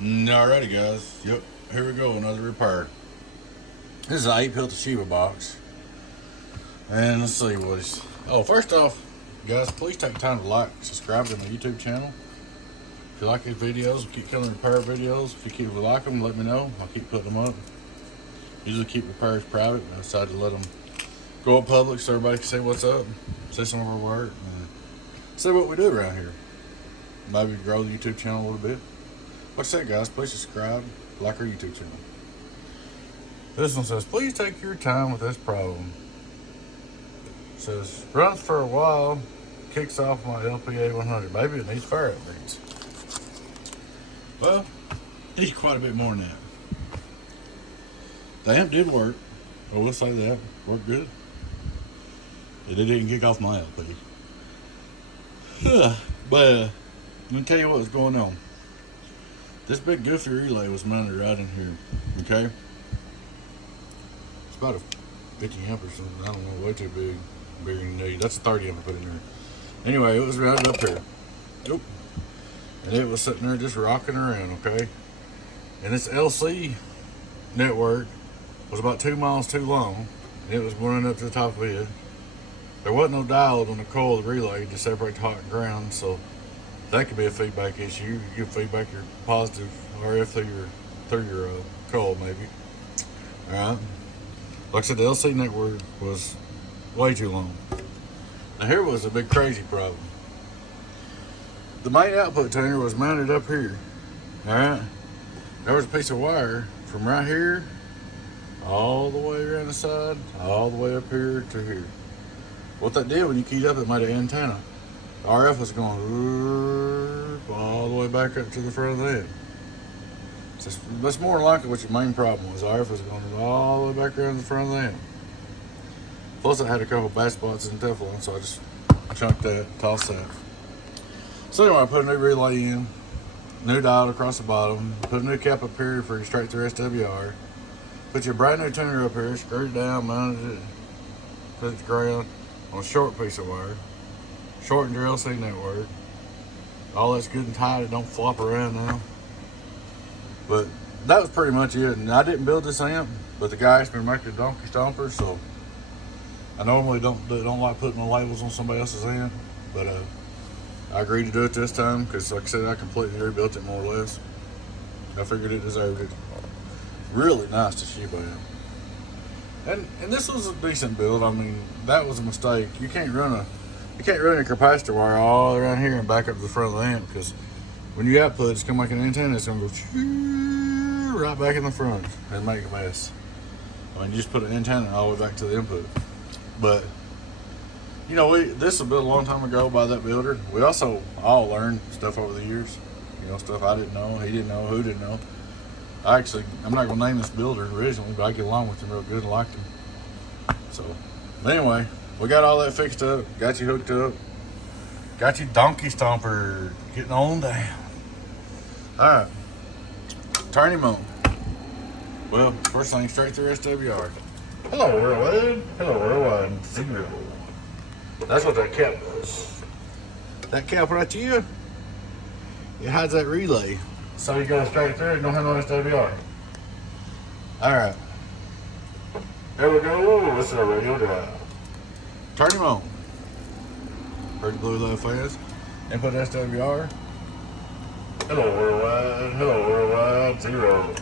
Alrighty guys, yep, here we go, another repair. This is an 8-pill Toshiba box. And let's see what is. Oh, first off, guys, please take time to like, subscribe to my YouTube channel. If you like these videos, we'll keep killing repair videos. If you like them, let me know. I'll keep putting them up. Usually keep repairs private, but I decided to let them go up public so everybody can see what's up, see some of our work, and see what we do around here. Maybe grow the YouTube channel a little bit. Like I said, guys, please subscribe, like our YouTube channel. This one says, please take your time with this problem. It says, runs for a while, kicks off my LPA 100. Maybe it needs fire upgrades. Well, it needs quite a bit more than that. The amp did work. I will say that. Worked good. It didn't kick off my LP. But let me tell you what was going on. This big goofy relay was mounted right in here, okay? It's about a 50 amp or something. I don't know, way too big. Bigger than you need. That's a 30 amp I put in there. Anyway, it was routed up here. Oop. And it was sitting there just rocking around, okay? And this LC network was about 2 miles too long. And it was running up to the top of it. There wasn't no diode on the coil of the relay to separate the hot and ground, so that could be a feedback issue. You give feedback your positive RF through your coil, maybe. All right. Like I said, the LC network was way too long. Now here was a big crazy problem. The main output tuner was mounted up here. All right. There was a piece of wire from right here all the way around the side, all the way up here to here. What that did when you keyed up, it made an antenna. The RF was going all the way back up to the front of the amp. So that's more than likely what your main problem was. The RF was going all the way back around the front of the amp. Plus, I had a couple bad spots in Teflon, so I just chunked that, tossed that. So anyway, I put a new relay in, new diode across the bottom, put a new cap up here for your straight through SWR, put your brand new tuner up here, screwed it down, mounted it, put it to ground on a short piece of wire. Shortened your LC network. All that's good and tight. It don't flop around now. But that was pretty much it. And I didn't build this amp, but the guy asked me to make a donkey stomper, so I normally don't like putting the labels on somebody else's amp, but I agreed to do it this time because, like I said, I completely rebuilt it more or less. I figured it deserved it. Really nice Toshiba amp. And this was a decent build. I mean, that was a mistake. You can't run your capacitor wire all around here and back up to the front of the amp, because when you output, it's gonna make an antenna. It's gonna go right back in the front and make a mess. I mean, you just put an antenna all the way back to the input. But you know, this was built a long time ago by that builder. We also all learned stuff over the years. You know, stuff I didn't know, he didn't know, who didn't know. I'm not gonna name this builder originally, but I get along with him real good and liked him. So, but anyway, we got all that fixed up, got you hooked up, got you donkey stomper, getting on down. All right, turn him on. Well, first thing, straight through SWR. Hello, worldwide. Hello, worldwide. 0. That's what that cap was. That cap right here, it hides that relay. So you go straight through it, don't have no SWR. All right. There we go. This is our radio drive. Turn him on. Pretty blue low fast. Input SWR. Hello, worldwide. Hello, worldwide. 0.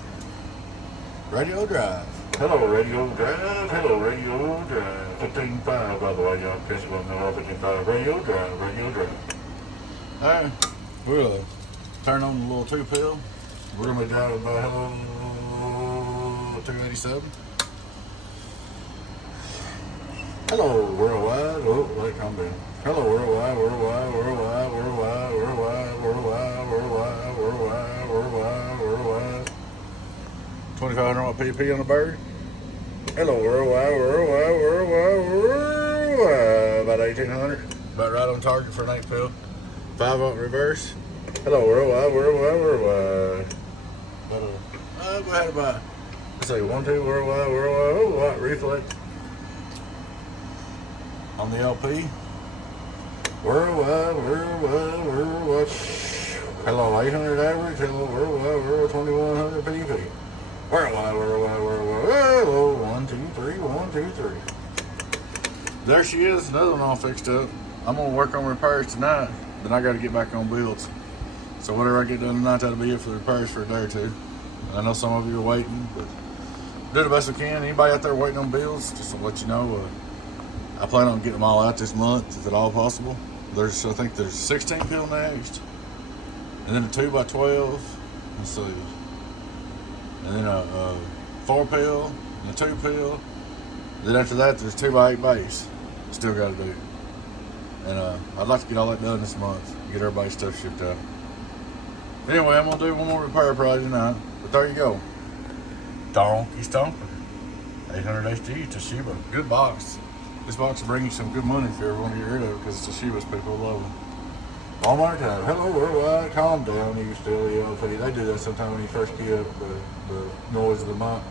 Radio drive. Hello, radio drive. Hello, radio drive. 15.5, by the way, y'all. In case you want to know, 15.5. Radio drive. Radio drive. All right. We'll turn on the little 2-pill. We're going to be driving by hello 287. Hello, worldwide. Oh, wait, calm down. Hello, worldwide, worldwide, worldwide, worldwide, worldwide, worldwide, worldwide, worldwide, worldwide, worldwide. 2,500 watt PP on the bird. Hello, worldwide, worldwide, worldwide, worldwide. About 1,800. About right on target for an 8-pill. 5-volt reverse. Hello, worldwide, worldwide, worldwide. Go ahead about, let's say 1, 2, worldwide, worldwide, oh, what, reflect. On the LP. Worldwide, worldwide, worldwide. Hello, 800 average. Hello, worldwide, world 2100 pp. Worldwide. Oh, 1, 2, 3, 1, 2, 3. There she is, another one all fixed up. I'm gonna work on repairs tonight, then I gotta get back on builds. So whatever I get done tonight, that'll be it for the repairs for a day or two. I know some of you are waiting, but do the best we can. Anybody out there waiting on builds, just to let you know, I plan on getting them all out this month, if at all possible. I think there's 16 pill next, and then a 2x12. Let's see, and then a 4 pill and a 2 pill. Then after that, there's 2x8 base. Still got to do. And I'd like to get all that done this month. Get everybody's stuff shipped out. Anyway, I'm gonna do one more repair project tonight. But there you go. Donkey Stomper 800HD Toshiba. Good box. This box will bring you some good money if you ever want to get rid of it, because Toshiba's people love them. One more time. Hello worldwide. Calm down, you still ELP. They do that sometimes when you first get up the noise of the mic.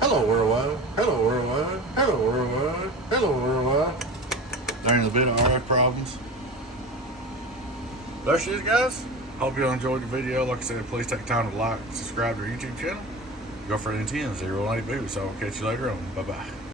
Hello worldwide. Hello worldwide. Hello worldwide. Hello worldwide. There ain't a bit of RF problems. There she is, guys. Hope you all enjoyed the video. Like I said, please take time to like, subscribe to our YouTube channel. Girlfriend 10 018 Boo. So I'll catch you later on. Bye bye.